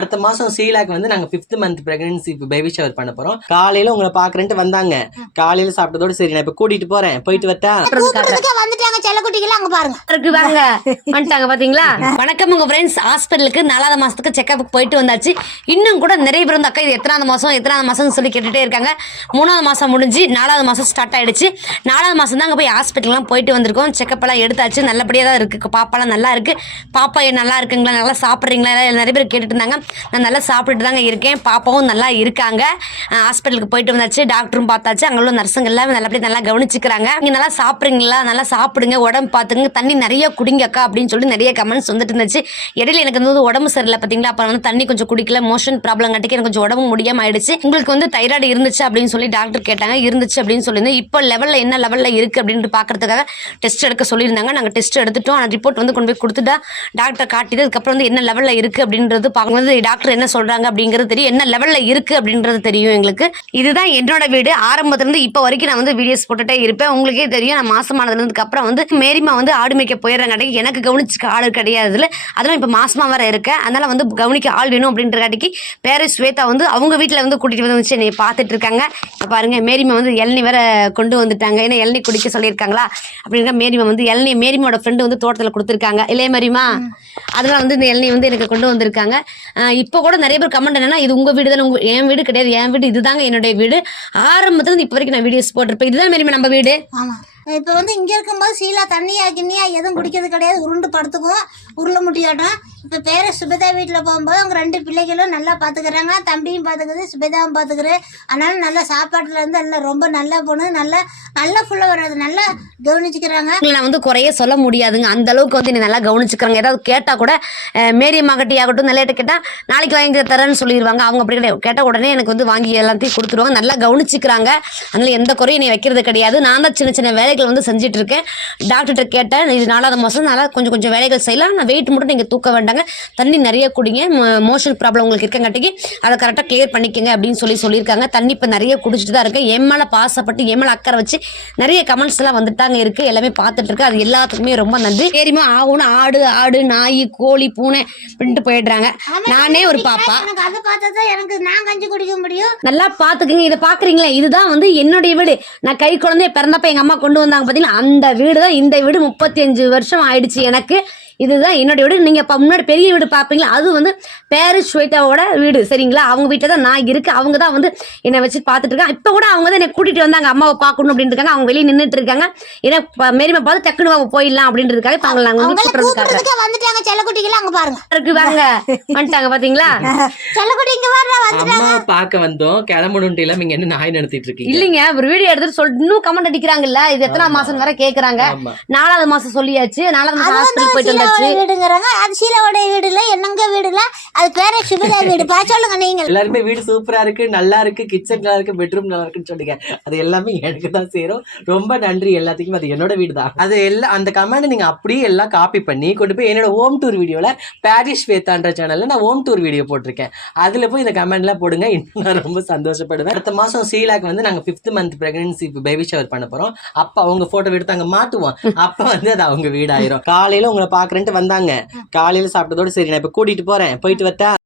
அடுத்த மாசம் சீலாக்கு வந்து நாங்க fifth month pregnancy baby shower பண்ண போறோம். காலையில உங்களை பாக்குறேன்ட்டு வந்தாங்க. காலையில சாப்பிட்டதோட சரி நான் இப்ப கூட்டிட்டு போறேன். போயிட்டு வரட்டா? வந்துட்டாங்க செல்லக்குட்டிகள் அங்க பாருங்க. இருக்கு வாங்க வந்துட்டாங்க பாத்தீங்களா? வணக்கம் உங்க ஃப்ரெண்ட்ஸ் ஹாஸ்பிட்டலுக்கு நாலாவது மாசத்துக்கு செக்அப் போயிட்டு வந்தாச்சு. இன்னும் கூட நிறைய பேர் வந்து அக்கா இது எத்தனாவது மாசம் எத்தனாவது மாசம்னு சொல்லி கேட்டுட்டே இருக்காங்க. மூணாவது மாசம் முடிஞ்சு நாலாவது மாசம் ஸ்டார்ட் ஆயிடுச்சு. நாலாவது மாசம் தாங்க போய் ஹாஸ்பிட்டல்லாம் போயிட்டு வந்திருக்கோம். செக்அப் எல்லாம் எடுத்தாச்சு. நல்லபடியா தான் இருக்கு. பாப்பாலாம் நல்லா இருக்கு. பாப்பா நல்லா இருக்குங்களா? நல்லா சாப்பிட்றீங்களா? நிறைய பேர் கேட்டுட்டு இருந்தாங்க. நான் நல்லா சாப்பிட்டுட்டு தாங்க இருக்கேன். பாப்பாவும் நல்லா இருக்காங்க. ஹாஸ்பிட்டலுக்கு போயிட்டு வந்தாச்சு. டாக்டரும் பார்த்தாச்சு. அங்கே உள்ள நர்ஸுங்க எல்லாம் நல்லபடியாக நல்லா கவனிச்சுக்கிறாங்க. நீங்கள் நல்லா சாப்பிட்றீங்களா? நல்லா சாப்பிடுங்க. உடம்பு பார்த்துங்க தண்ணி நிறைய குடிங்க அக்கா அப்படின்னு சொல்லி நிறைய கமெண்ட்ஸ் வந்துட்டு இருந்துச்சு. இடையில எனக்கு வந்து உடம்பு சரியில்லை பார்த்தீங்களா? அப்புறம் வந்து தண்ணி கொஞ்சம் குடிக்கல. மோஷன் ப்ராப்ளம் கட்டிக்கு எனக்கு கொஞ்சம் உடம்பு முடியாமல் ஆயிடுச்சு. உங்களுக்கு வந்து தைராய்டு இருந்துச்சு அப்படின்னு சொல்லி டாக்டர் கேட்டாங்க. இருந்துச்சு அப்படின்னு சொல்லியிருந்தேன். இப்போ லெவலில் என்ன லெவலில் இருக்குது அப்படின்ட்டு பார்க்கறதுக்காக டெஸ்ட் எடுக்க சொல்லியிருந்தாங்க. நாங்கள் டெஸ்ட் எடுத்துட்டோம். ஆனால் ரிப்போர்ட் வந்து கொண்டு போய் கொடுத்துட்டா டாக்டர் காட்டிட்டு அதுக்கப்புறம் வந்து என்ன லெவலில் இருக்குது அப்படின்றது பார்க்கும்போது டாக்டர் என்ன சொல்றாங்க அப்படிங்கிறது தெரியும். என்ன லெவல்ல இருக்கு அப்படின்றது தெரியும் எங்களுக்கு. இதுதான் என்னோட வீடு. ஆரம்பத்துல இருந்து இப்போ வரைக்கும் நான் வந்து வீடியோஸ் போட்டுட்டே இருப்பேன். உங்களுக்கே தெரியும். நான் மாசமானதுக்கு அப்புறம் வந்து மேரிமா வந்து ஆடு மேய்க்க போயிடுறங்காட்டிக்கு எனக்கு கவனிச்சுக்க ஆள் கிடையாது இதுல அதெல்லாம் இப்போ மாசமா வர இருக்கேன் அதனால வந்து கவனிக்க ஆள் வேணும் அப்படின்றக்காட்டிக்கு பேர ஸ்வேதா வந்து அவங்க வீட்டில் வந்து கூட்டிட்டு வந்து வச்சு என்னை பார்த்துட்டு இருக்காங்க. பாருங்க மேரிமா வந்து இளநி வேற கொண்டு வந்துட்டாங்க. ஏன்னா இளநி குடிக்க சொல்லியிருக்காங்களா? அப்படிங்க மேரிமா வந்து இளநி மேரிமாவோட ஃப்ரெண்டு வந்து தோட்டத்தில் கொடுத்துருக்காங்க. இல்லையே மேரிமா? அதனால வந்து இந்த இளநி வந்து எனக்கு கொண்டு வந்திருக்காங்க. இப்போ கூட நிறைய பேர் கமெண்ட் என்னன்னா இது உங்க வீடு தானே உங்கள் என் வீடு கிடையாது. என் வீடு இதுதாங்க என்னுடைய வீடு. ஆரம்பத்துல இருந்து இப்போ வரைக்கும் நான் வீடியோஸ் போட்டிருப்பேன். இதுதான் மேரிமா நம்ம வீடு. ஆமா. இப்ப வந்து இங்க இருக்கும்போது சீலா தண்ணியா கிண்ணியா எதுவும் குடிக்கிறது கிடையாது. உருண்டு படுத்துக்கும். உருள முட்டியாட்டும் இப்ப பேர சுபேதா வீட்டுல போகும்போது அவங்க ரெண்டு பிள்ளைகளும் நல்லா பாத்துக்கிறாங்க. தம்பியும் பாத்துக்குது சுபேதாவும் பாத்துக்குது. அதனால நல்ல சாப்பாட்டுல இருந்து எல்லாம் ரொம்ப நல்லா பொண்ணு நல்லா நல்ல புள்ள வர்றது நல்லா கவனிச்சுக்கிறாங்க. நான் வந்து குறைய சொல்ல முடியாதுங்க. அந்த அளவுக்கு வந்து என்னை நல்லா கவனிச்சுக்கிறாங்க. ஏதாவது கேட்டா கூட மேரி மகட்டி ஆகட்டும் நல்லா கேட்டா நாளைக்கு வாங்கி தரேன்னு சொல்லிடுவாங்க அவங்க அப்படி கிடையாது. கேட்ட உடனே எனக்கு வந்து வாங்கி எல்லாத்தையும் கொடுத்துருவாங்க. நல்லா கவனிச்சுக்கிறாங்க. அதனால எந்த குறையும் நீ வைக்கிறது கிடையாது. நான் தான் சின்ன சின்ன வேலைகள் வந்து செஞ்சுட்டு இருக்கேன் டாக்டர்கிட்ட கேட்டேன் இது நாலாவது மாதம் நல்லா கொஞ்சம் கொஞ்சம் வேலைகள் செய்யலாம். நான் வெயிட் மட்டும் நீங்கள் தூக்க வேண்டாங்க. தண்ணி நிறைய குடிங்க. மோஷன் ப்ராப்ளம் உங்களுக்கு இருக்கங்காட்டிக்கு அதை கரெக்டாக கிளியர் பண்ணிக்கங்க அப்படின்னு சொல்லி சொல்லியிருக்காங்க. தண்ணி இப்போ நிறைய குடிச்சிட்டு தான் இருக்கேன். என் மேலே பாசப்பட்டு என் மேலே அக்கறை வச்சு நிறைய கமெண்ட்ஸ் எல்லாம் வந்துட்டாங்க இருக்கு. எல்லாமே பார்த்துட்டு இருக்கு அது எல்லாத்துக்குமே ரொம்ப நன்றி. சரிமா ஆகணும் ஆடு ஆடு நாய் கோழி பூனை அப்படின்ட்டு போயிடுறாங்க. நானே ஒரு பாப்பா. எனக்கு அதை பார்த்தா தான் எனக்கு நான் கஞ்சி குடிக்க முடியும். நல்லா பாத்துக்கங்க இதை பாக்குறீங்களா இதுதான் வந்து என்னுடைய வீடு. நான் கை குழந்தைய பிறந்தப்ப எங்க அம்மா கொண்டு வந்தாங்க பாத்தீங்களா? அந்த வீடு தான் இந்த வீடு முப்பத்தி அஞ்சு வருஷம் ஆயிடுச்சு எனக்கு. இதுதான் என்னுடைய வீடு. நீங்க இப்ப முன்னாடி பெரிய வீடு பாப்பீங்களா அது வந்து பேரு ஸ்வேதாவோட வீடு. சரிங்களா? அவங்க வீட்டில் தான் நான் இருக்கு. அவங்க தான் வந்து என்னை வச்சு பார்த்துட்டு இருக்காங்க. இப்போ கூட அவங்க தான் என்னை கூட்டிட்டு வந்தாங்க. அம்மாவை பார்க்கணும் அப்படின்னு இருக்காங்க. அவங்க வெளியே நின்றுட்டு இருக்காங்க. ஏன்னா மேரிமா பார்த்து டக்குனு அவங்க போயிடலாம் அப்படின்னு இருக்காங்க இப்போ அவங்க நாங்கள் வந்து அவங்கள கூட்டுறதுக்காக கூப்பிடுறதுக்கு வந்துட்டாங்க. செல்லக்குட்டிகள் அங்க பாருங்க. இருக்கு வாங்க வந்துட்டாங்க பாத்தீங்களா? செல்லக்குட்டி இங்க வர்ற வந்து அம்மா பார்க்க வந்தோம். கிளம்பணுன்ட்டு இல்லாம இங்க என்ன நாய் நடத்திட்டு இருக்கீங்க. இல்லைங்க ஒரு வீடியோ எடுத்துட்டு சொல் இன்னும் கமெண்ட் அடிக்கிறாங்கல்ல? இது எத்தனை மாசம் வரை கேக்குறாங்க. நாலாவது மாசம் சொல்லியாச்சு. நாலாவது மாசம் ஹாஸ்பிட்டல் வந்து போயிட்டு வந்தாச்சு. சீலாவோட வீடுங்கிறாங்க அது சீலாவோட வீடு இல்ல என்னங்க வீடு இல்ல அது பேரே சுபிதா வீடு. பா சொல்லுங்க நீங்க. எல்லாருமே வீடு சூப்பரா இருக்கு நல்லா இருக்கு கிச்சன் நல்லா இருக்கு பெட்ரூம் நல்லா இருக்குன்னு சொல்லுங்க. அது எல்லாமே எனக்கு தான் சேரும். ரொம்ப நன்றி எல்லாத்துக்கும். அது என்னோட வீடு தான் அது எல்லாம் அந்த கமெண்ட் நீங்க அப்படியே எல்லாம் காப்பி பண்ணி கொண்டு போய் என்னோட ஹோம் டூர் வீடியோல பாரிஸ் ஸ்வேதான்ற சேனல்ல நான் ஹோம் டூர் வீடியோ போட்டிருக்கேன். அதுல போய் இந்த கமெண்ட்லாம் போடுங்க. இன்னும் நான் ரொம்ப சந்தோஷப்படுவேன். அடுத்த மாசம் சீலாக்கு வந்து நாங்க fifth month pregnancy baby shower பண்ண போறோம். அப்ப அவங்க போட்டோ எடுத்து அங்க மாட்டுவோம் அப்ப வந்து அது அவங்க வீடாயிரும். காலையில உங்களை பாக்குறேன்ட்டு வந்தாங்க. காலையில சாப்பிட்டதோட சரி நான் இப்ப கூட்டிட்டு போறேன். போயிட்டு வரட்டா